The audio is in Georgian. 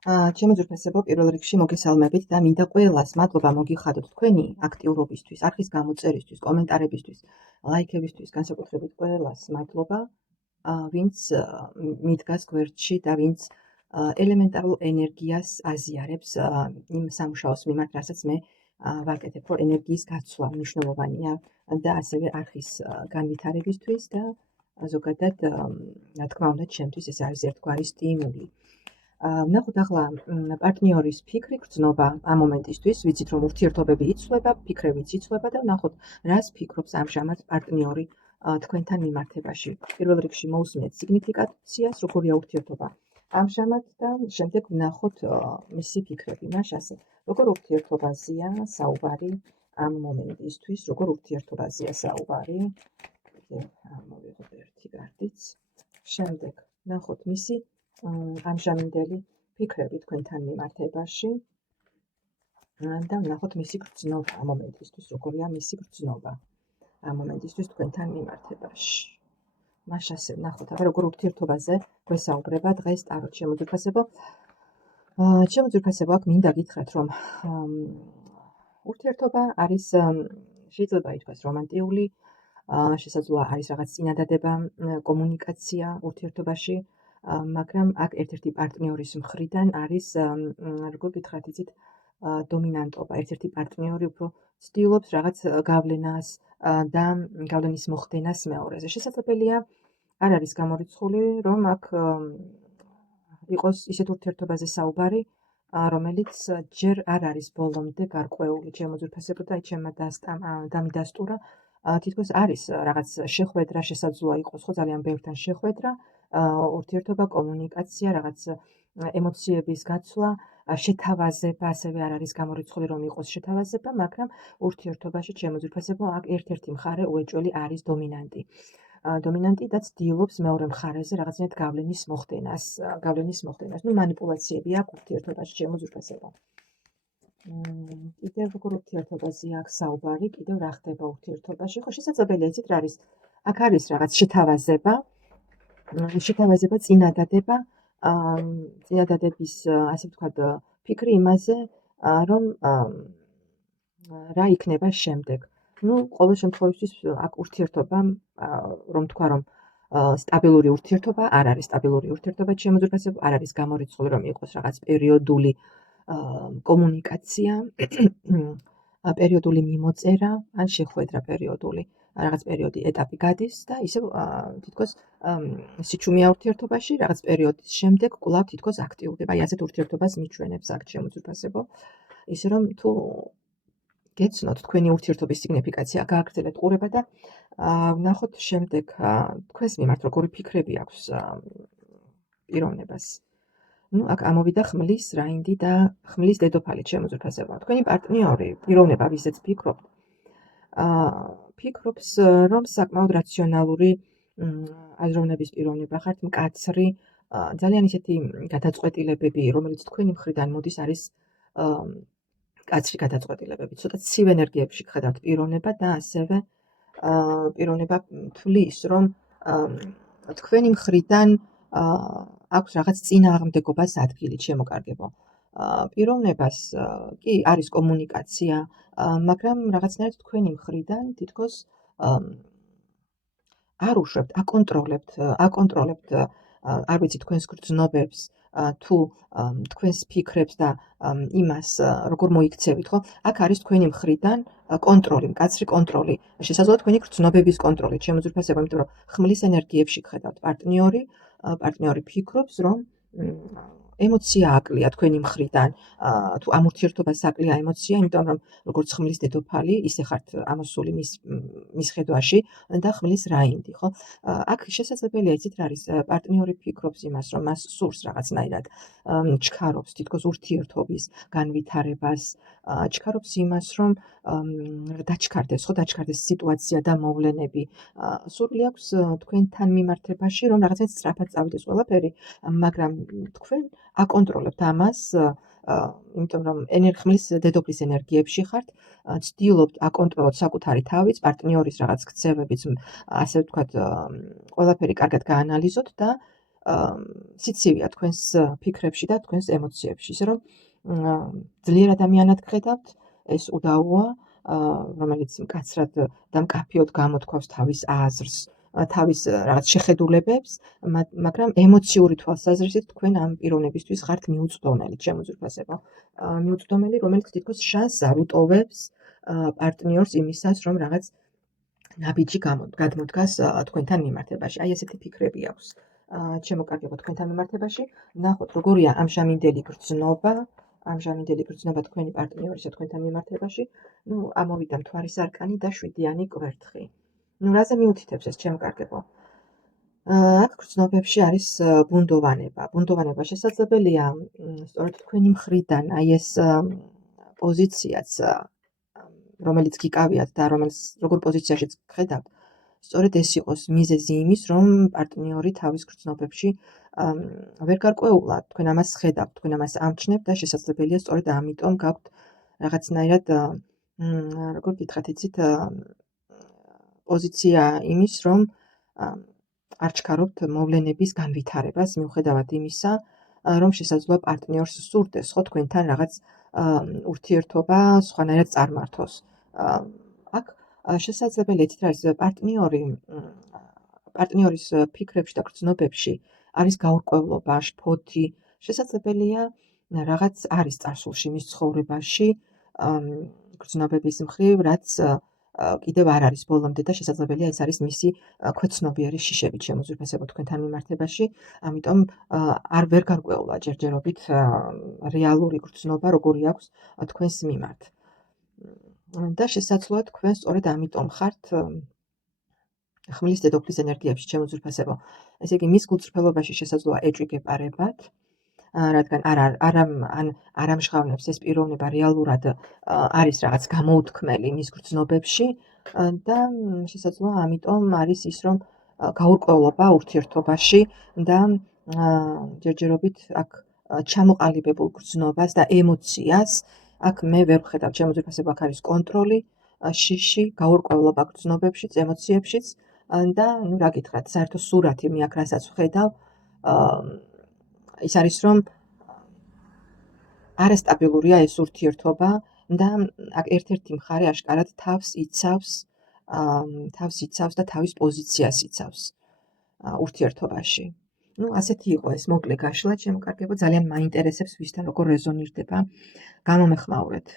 ჩემო ძვირფასებო, პირველ რიგში მოგესალმებით და მინდა ყველას მადლობა მოგიხადოთ თქვენი აქტიურობისთვის, არხის გამოწერისთვის, კომენტარებისთვის, ლაიქებისთვის, განსაკუთრებით ყველას მადლობა, ვინც მიდგას გვერდში და ვინც ელემენტარულ ენერგიას აზიარებს იმ სამუშაოს მიმართ, რასაც მე ვაკეთებ, რომ ენერგიის გაცვლა მნიშვნელოვანია და ასევე არხის განვითარებისთვის და ზოგადად, რა თქმა უნდა, ჩემთვის ეს არის ერთგვარი სტიმული. ვნახოთ ახლა პარტნიორის ფიქრი გრძნობა ამ მომენტისთვის, ვიცით რომ ურთიერთობები იცვლება, ფიქრებიც იცვლება და ვნახოთ რას ფიქრობს ამჟამად პარტნიორი თქვენთან მიმართებაში. პირველ რიგში მოусმინეთ სიგნიფიკაციას, როგორია ურთიერთობა ამჟამად და შემდეგ ვნახოთ მისი ფიქრები მას ასე. როგორ ურთიერთობაზეა საუბარი ამ მომენტისთვის, როგორ ურთიერთობაზეა საუბარი. მოვიღოთ ერთი კარტიც. შემდეგ ვნახოთ მისი ამჟამინდელი ფიქრები თქვენთან მიმართებაში და ვნახოთ მისი გრძნობა ამ მომენტისთვის, როგორია მისი გრძნობა ამ მომენტისთვის თქვენთან მიმართებაში. მას ასე ვნახოთ, აბა როგორ ურთიერთობაზე გვესაუბრება დღეს ტარო. ჩემო ძვირფასებო, აქ მინდა გითხრათ, რომ ურთიერთობა არის შეიძლება ითქვას რომანტიული, შესაძლოა არის რაღაც წინადადება, კომუნიკაცია ურთიერთობაში, მაგრამ აქ ერთ-ერთი პარტნიორის მხრიდან არის, როგორ გითხრათ, იცით, დომინანტობა. ერთ-ერთი პარტნიორი უფრო ცდილობს რაღაც გავლენას და გავლენის მოხდენას მეორეზე. შესაძლებელია, არ არის გამორიცხული, რომ აქ იყოს ისეთ ურთიერთობაზე საუბარი, რომელიც ჯერ არ არის ბოლომდე გარკვეული. ჩემო ძვირფასებო და ჩემმა დამიდასტურა, თითქოს არის რაღაც შეხვედრა, შესაძლოა იყოს ხო ძალიან ბევრთან შეხვედრა, ურთიერთობა, კომუნიკაცია, რაღაც ემოციების გაცვლა, შეთავაზება, ასევე არ არის გამორიცხული, რომ იყოს შეთავაზება, მაგრამ ურთიერთობაში ჩემო ძვირფასებო, აქ ერთ-ერთი მხარე უეჭველი არის დომინანტი. დომინანტი და ცდილობს მეორე მხარეზე რაღაცნაირად გავლენის მოხდენას. მანიპულაციები აქვს ურთიერთობაში, ჩემო ძვირფასებო. კიდევ როგორ ურთიერთობაზეა აქ საუბარი, კიდევ რა ხდება ურთიერთობაში. ხო, შესაძლებელია, იცით რა არის? აქ არის რაღაც შეთავაზება, წინადადება, წინადადების, ასე ვთქვათ, ფიქრი იმაზე, რომ რა იქნება შემდეგ. ყოველ შემთხვევაში აქ ურთიერთობა, რომ თქვა, რომ სტაბილური ურთიერთობა არ არის სტაბილური ურთიერთობა, ჩემო ძვირფასებო, არ არის გამორიცხული, რომ იყოს რაღაც პერიოდული კომუნიკაცია, პერიოდული მიმოწერა, ან შეხვედრა პერიოდული, რაღაც პერიოდი ეტაპი გადის და ისევ თითქოს სიჩუმეა ურთიერთობაში, რაღაც პერიოდის შემდეგ კვლავ თითქოს აქტიურდება. აი ასეთ ურთიერთობას მიჩვენებს აქ ჩემო ძვირფასებო. ისე რომ თუ გეცნოთ თქვენი ურთიერთობის სიგნიფიკაცია, გააგრძელეთ ყურება და ვნახოთ შემდეგ თქვენს მიმართ როგორი ფიქრები აქვს პიროვნებას. აქ ამოვიდა ხმლის რაინდი და ხმლის დედოფალი, ჩემო ძვირფასებო. თქვენი პარტნიორი, პიროვნება, ვისაც ფიქრობთ, ფიქრობს, რომ საკმაოდ რაციონალური აზროვნების პიროვნება ხართ, მკაცრი, ძალიან ისეთი გადაწყვეტილებები, რომელიც თქვენი მხრიდან მოდის, არის მკაცრი გადაწყვეტილებები. ცოტა ცივ ენერგიებში გხედავთ პიროვნება და ასევე პიროვნება თვლის, რომ თქვენი მხრიდან აქვს რაღაც წინააღმდეგობას ადგილი, შემოკარგებო. პიროვნებას კი არის კომუნიკაცია, მაგრამ რაღაცნაირად თქვენი მხრიდან თითქოს არ უშვებთ, აკონტროლებთ, არ ვიცი თქვენს გრძნობებს, თუ თქვენს ფიქრებს და იმას, როგორ მოიქცევით, ხო? აქ არის თქვენი მხრიდან კონტროლი, მკაცრი კონტროლი, შესაძლოა თქვენი გრძნობების კონტროლი, ჩემო ძვირფასებო, იმიტომ რომ ხმლის ენერგიებში გხედავთ პარტნიორი ფიქრობს, რომ ემოცია აკლია თქვენი მხრიდან, თუ ამ ურთიერთობას აკლია ემოცია, იმიტომ რომ როგორც ხმლის დედოფალი, ისე ხართ ამოსული მის ხედვაში და ხმლის რაინდი, ხო? აქ შესაძლებელია, იცით რა არის, პარტნიორი ფიქრობს იმას, რომ მას სურს რაღაცნაირად, ჩქარობს თითქოს ურთიერთობის განვითარებას, ჩქარობს იმას, რომ დაჩქარდეს სიტუაცია და მოვლენები. სურვილი აქვს თქვენთან მიმართებაში, რომ რაღაცნაირად სწრაფად წავიდეს ყველაფერი, მაგრამ თქვენ აკონტროლებთ ამას, იმიტომ რომ ხმლის დედოფლის ენერგიებში ხართ, ცდილობთ აკონტროლოთ საკუთარი თავიც, პარტნიორის რაღაც ქცევებიც, ასე ვთქვათ, ყველაფერი კარგად გაანალიზოთ და სიცივეა თქვენს ფიქრებში და თქვენს ემოციებში, ისე რომ ძლიერ ადამიანად გხედავთ, ეს უდავოა, რომელიც მკაცრად და მკაფიოდ გამოთქვავს თავის აზრს, თავის რაღაც შეხედულებებს, მაგრამ ემოციური თვალსაზრისით თქვენ ამ პიროვნებისთვის ხართ მიუწვდომელი, ჩემო ძვირფასებო. მიუწვდომელი, რომელიც თითქოს შანსს არ უტოვებს პარტნიორს იმისას, რომ რაღაც ნაბიჯი გადმოდგას თქვენთან მიმართებაში. აი ესეთი ფიქრები აქვს ჩემო კარგებო თქვენთან მიმართებაში. ნახოთ როგორია ამჟამინდელი გრძნობა თქვენი პარტნიორისა თქვენთან მიმართებაში. ამოვიდა მთვარის არკანი და 7-იანი კვერთხი. რაზე მიუთითებს ეს ჩემო კარგებო? აქ გრძნობებში არის ბუნდოვანება. ბუნდოვანება შესაძლებელია სწორედ თქვენი მხრიდან, აი ეს პოზიციაც, რომელიც გიკავიათ და როგორ პოზიციაშიც გხედავთ, სწორედ ეს იყოს მიზეზი იმის, რომ პარტნიორი თავის გრძნობებში ვერ გარკვეულა, თქვენ ამას ხედავთ, თქვენ ამას ამჩნევთ და შესაძლებელია სწორედ ამიტომ გაქვთ რაღაცნაირად, როგორ გითხრათ, იცით, პოზიცია იმის, რომ არ ჩქარობთ მოვლენების განვითარებას, მიუხედავად იმისა, რომ შესაძლოა პარტნიორს სურდეს, ხო, თქვენთან რაღაც ურთიერთობა სხვანაირად წარმართოს. აქ შესაძლებელია იცით რა არის, პარტნიორის ფიქრებში და გრძნობებში არის გაურკვევლობა, შფოთი, შესაძლებელია რაღაც არის წარსულში მის ცხოვრებაში გრძნობების მხრივ, რაც კიდევ არ არის ბოლომდე და შესაძლებელია ეს არის მისი ქვეცნობიერი შიშები, ჩემო ძვირფასებო თქვენთან მიმართებაში, ამიტომ არ ვერ გარკვეულა ჯერჯერობით რეალური გრძნობა როგორი აქვს თქვენს მიმართ. და შესაძლოა თქვენ სწორედ ამიტომ ხართ ხმლის დედოფლის ენერგიებში, ჩემო ძვირფასებო. ესე იგი, მის გულწრფელობაში შესაძლოა ეჭვი გეპარებათ, რადგან არ ამჟღავნებს ეს პიროვნება რეალურად არის რაღაც გამოუთქმელი მის გრძნობებში და შესაძლოა ამიტომ არის ის, რომ გაურკვევლობა ურთიერთობაში და ჯერჯერობით აქ ჩამოყალიბებულ გრძნობას და ემოციას აქ მე ვერ ვხედავ, ჩემო ძვირფასებო, აქ არის კონტროლი, შიში, გაურკვევლობა გრძნობებშიც, ემოციებშიც და რა გითხრათ, საერთო სურათი მე აქ რასაც ვხედავ, ის არის, რომ არასტაბილურია ეს ურთიერთობა და აქ ერთ-ერთი მხარე აშკარად თავს იცავს და თავის პოზიციას იცავს ურთიერთობაში. ასეთი იყო ეს მოკლე გაშლა, ჩემო კარგებო, ძალიან მაინტერესებს ვისთან როგორ რეზონირდება. გამომეხმაურეთ.